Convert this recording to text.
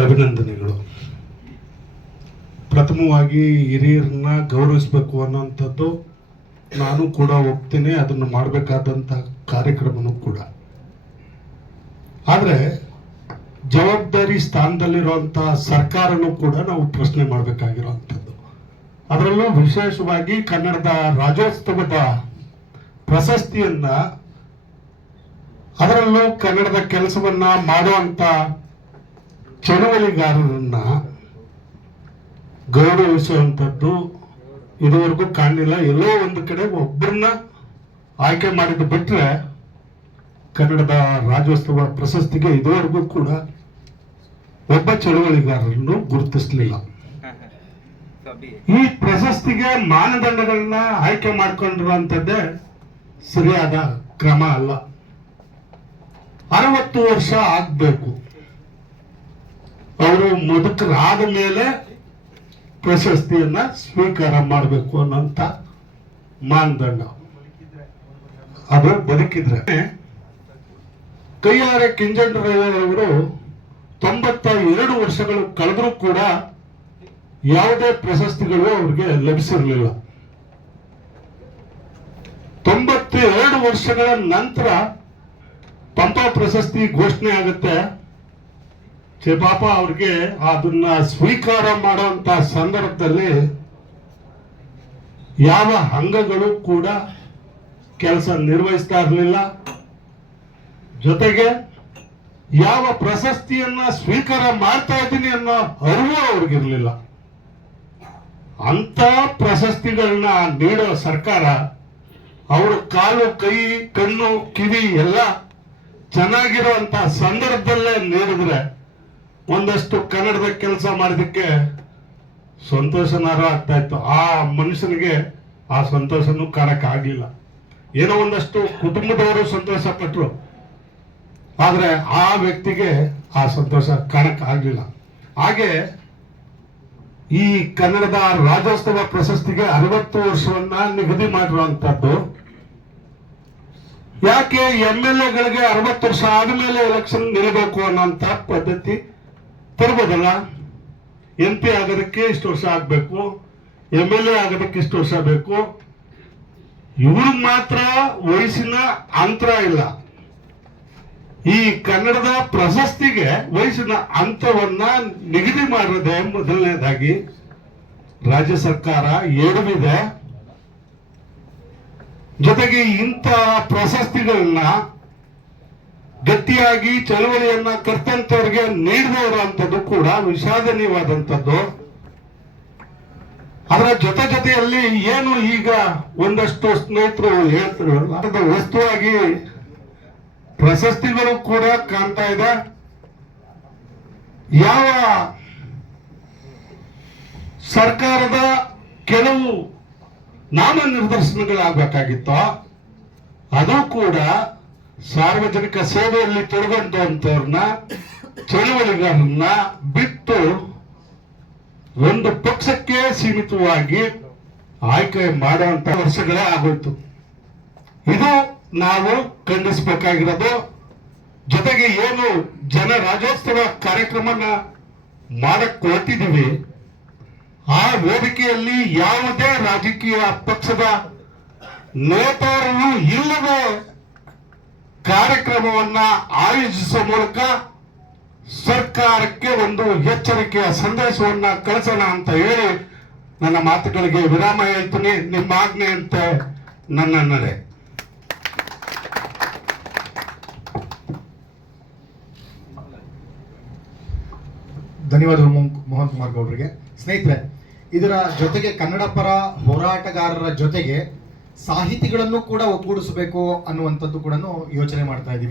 ಅಭಿನಂದನೆಗಳು. ಪ್ರಥಮವಾಗಿ ಹಿರಿಯರನ್ನ ಗೌರವಿಸಬೇಕು ಅನ್ನೋಂಥದ್ದು ನಾನು ಕೂಡ ಒಪ್ತೀನಿ, ಅದನ್ನು ಮಾಡಬೇಕಾದಂಥ ಕಾರ್ಯಕ್ರಮನೂ ಕೂಡ. ಆದರೆ ಜವಾಬ್ದಾರಿ ಸ್ಥಾನದಲ್ಲಿರುವಂಥ ಸರ್ಕಾರನೂ ಕೂಡ ನಾವು ಪ್ರಶ್ನೆ ಮಾಡಬೇಕಾಗಿರುವಂಥದ್ದು. ಅದರಲ್ಲೂ ವಿಶೇಷವಾಗಿ ಕನ್ನಡದ ರಾಜ್ಯೋತ್ಸವದ ಪ್ರಶಸ್ತಿಯನ್ನ ಅದರಲ್ಲೂ ಕನ್ನಡದ ಕೆಲಸವನ್ನ ಮಾಡುವಂತ ಚಳವಳಿಗಾರರನ್ನ ಗೌರವಿಸುವಂಥದ್ದು ಇದುವರೆಗೂ ಕಾಣಲಿಲ್ಲ. ಎಲ್ಲೋ ಒಂದು ಕಡೆ ಒಬ್ಬರನ್ನ ಆಯ್ಕೆ ಮಾಡಿದ್ದು ಬಿಟ್ಟರೆ ಕನ್ನಡದ ರಾಜ್ಯೋತ್ಸವ ಪ್ರಶಸ್ತಿಗೆ ಇದುವರೆಗೂ ಕೂಡ ಒಬ್ಬ ಚಳವಳಿಗಾರರನ್ನು ಗುರುತಿಸಲಿಲ್ಲ. ಈ ಪ್ರಶಸ್ತಿಗೆ ಮಾನದಂಡಗಳನ್ನ ಆಯ್ಕೆ ಮಾಡಿಕೊಂಡಿರುವಂಥದ್ದೇ ಸರಿಯಾದ ಕ್ರಮ ಅಲ್ಲ. ಅರವತ್ತು ವರ್ಷ ಆಗ್ಬೇಕು. ಅವರು ಮುದುಕರಾದ ಮೇಲೆ ಪ್ರಶಸ್ತಿಯನ್ನ ಸ್ವೀಕಾರ ಮಾಡಬೇಕು ಅನ್ನೋಂಥ ಮಾನದಂಡ. ಅದು ಬದುಕಿದ್ರೆ. ಕೈಯಾರೆ ಕಿಂಜಂಡರವರು ತೊಂಬತ್ತ ಎರಡು ವರ್ಷಗಳು ಕಳೆದರೂ ಕೂಡ ಯಾವುದೇ ಪ್ರಶಸ್ತಿಗಳು ಅವ್ರಿಗೆ ಲಭಿಸಿರಲಿಲ್ಲ. ತೊಂಬತ್ತೆರಡು ವರ್ಷಗಳ ನಂತರ ಪಂಪ ಪ್ರಶಸ್ತಿ ಘೋಷಣೆ ಆಗುತ್ತೆ. ಪಾಪ ಅವ್ರಿಗೆ ಅದನ್ನ ಸ್ವೀಕಾರ ಮಾಡುವಂತ ಸಂದರ್ಭದಲ್ಲಿ ಯಾವ ಅಂಗಗಳು ಕೂಡ ಕೆಲಸ ನಿರ್ವಹಿಸ್ತಾ ಇರಲಿಲ್ಲ. ಜೊತೆಗೆ ಯಾವ ಪ್ರಶಸ್ತಿಯನ್ನ ಸ್ವೀಕಾರ ಮಾಡ್ತಾ ಇದ್ದೀನಿ ಅನ್ನೋ ಅರಿವು ಅವ್ರಿಗಿರ್ಲಿಲ್ಲ. ಅಂತ ಪ್ರಶಸ್ತಿಗಳನ್ನ ನೀಡೋ ಸರ್ಕಾರ ಅವರ ಕಾಲು, ಕೈ, ಕಣ್ಣು, ಕಿವಿ ಎಲ್ಲ ಚೆನ್ನಾಗಿರುವಂತ ಸಂದರ್ಭದಲ್ಲೇ ನೀಡಿದ್ರೆ ಒಂದಷ್ಟು ಕನ್ನಡದ ಕೆಲಸ ಮಾಡಿದಕ್ಕೆ ಸಂತೋಷನಾರ ಆಗ್ತಾ ಇತ್ತು ಆ ಮನುಷ್ಯನಿಗೆ ಆ ಸಂತೋಷನೂ ಕಾಣಕ್ ಆಗ್ಲಿಲ್ಲ ಏನೋ ಒಂದಷ್ಟು ಕುಟುಂಬದವರು ಸಂತೋಷ ಪಟ್ಟರು ಆದ್ರೆ ಆ ವ್ಯಕ್ತಿಗೆ ಆ ಸಂತೋಷ ಕಾಣಕ್ ಆಗ್ಲಿಲ್ಲ ಹಾಗೆ ಈ ಕನ್ನಡದ ರಾಜ್ಯೋತ್ಸವ ಪ್ರಶಸ್ತಿಗೆ ಅರವತ್ತು ವರ್ಷವನ್ನ ನಿಗದಿ ಮಾಡಿರುವಂತದ್ದು ಯಾಕೆ ಎಂ ಎಲ್ ಎಗಳಿಗೆ ಅರವತ್ತು ವರ್ಷ ಆದಮೇಲೆ ಎಲೆಕ್ಷನ್ ನಿಲ್ಲಬೇಕು ಅನ್ನೋಂಥ ಪದ್ಧತಿ ತರ್ಬೋದಲ್ಲ? ಎಂ ಪಿ ಆಗೋದಕ್ಕೆ ಇಷ್ಟು ವರ್ಷ ಆಗಬೇಕು ಎಂ ಎಲ್ ಎ ಆಗೋದಕ್ಕೆ ಇಷ್ಟು ವರ್ಷ ಬೇಕು. ಇವ್ರಿಗೆ ಮಾತ್ರ ವಯಸ್ಸಿನ ಅಂತರ ಇಲ್ಲ. ಈ ಕನ್ನಡದ ಪ್ರಶಸ್ತಿಗೆ ವಯಸ್ಸಿನ ಅಂತವನ್ನ ನಿಗದಿ ಮಾಡಿದೆ ಮೊದಲನೇದಾಗಿ ರಾಜ್ಯ ಸರ್ಕಾರ ಎಡವಿದೆ ಜೊತೆಗೆ ಇಂಥ ಪ್ರಶಸ್ತಿಗಳನ್ನ ಗಟ್ಟಿಯಾಗಿ ಚಳವಳಿಯನ್ನ ಕರ್ತಂತವ್ರಿಗೆ ನೀಡದವರಂಥದ್ದು ಕೂಡ ವಿಷಾದನೀಯವಾದಂಥದ್ದು. ಅದರ ಜೊತೆ ಜೊತೆಯಲ್ಲಿ ಏನು ಈಗ ಒಂದಷ್ಟು ಸ್ನೇಹಿತರು ಹೇಳ್ತಾರೆ ಅದರ ವಸ್ತುವಾಗಿ ಪ್ರಶಸ್ತಿಗಳು ಕೂಡ ಕಾಣ್ತಾ ಇದೆ. ಯಾವ ಸರ್ಕಾರದ ಕೆಲವು ನಾಮ ನಿರ್ದೇಶನಗಳಾಗಬೇಕಾಗಿತ್ತೋ ಅದು ಕೂಡ ಸಾರ್ವಜನಿಕ ಸೇವೆಯಲ್ಲಿ ತೊಡಗೊಂಡಂಥವ್ರನ್ನ ಚಳುವಳಿಗಳನ್ನ ಬಿಟ್ಟು ಒಂದು ಪಕ್ಷಕ್ಕೆ ಸೀಮಿತವಾಗಿ ಆಯ್ಕೆ ಮಾಡುವಂತ ವರ್ಷಗಳೇ ಆಗೋಯ್ತು. ಇದು ನಾವು ಖಂಡಿಸಬೇಕಾಗಿರೋದು. ಜೊತೆಗೆ ಏನು ಜನ ರಾಜ್ಯೋತ್ಸವ ಕಾರ್ಯಕ್ರಮನ ಮಾಡಕ್ ಹೊರಟಿದ್ದೀವಿ, ಆ ವೇದಿಕೆಯಲ್ಲಿ ಯಾವುದೇ ರಾಜಕೀಯ ಪಕ್ಷದ ನೇತಾರರು ಇಲ್ಲದೆ ಕಾರ್ಯಕ್ರಮವನ್ನ ಆಯೋಜಿಸುವ ಮೂಲಕ ಸರ್ಕಾರಕ್ಕೆ ಒಂದು ಎಚ್ಚರಿಕೆಯ ಸಂದೇಶವನ್ನ ಕಳಿಸೋಣ ಅಂತ ಹೇಳಿ ನನ್ನ ಮಾತುಗಳಿಗೆ ವಿರಾಮ ಹೇಳ್ತೀನಿ. ನಿಮ್ಮ ಆಜ್ಞೆ ಅಂತ ನನ್ನ ನಡೆ ಧನ್ಯವಾದ ಮೋಹನ್ ಕುಮಾರ್ ಗೌಡ್ರಿಗೆ. ಸ್ನೇಹಿತರೆ, ಇದರ ಜೊತೆಗೆ ಕನ್ನಡ ಪರ ಹೋರಾಟಗಾರರ ಜೊತೆಗೆ ಸಾಹಿತಿಗಳನ್ನು ಕೂಡ ಒಗ್ಗೂಡಿಸಬೇಕು ಅನ್ನುವಂಥದ್ದು ಕೂಡ ಯೋಚನೆ ಮಾಡ್ತಾ ಇದ್ದೀವಿ.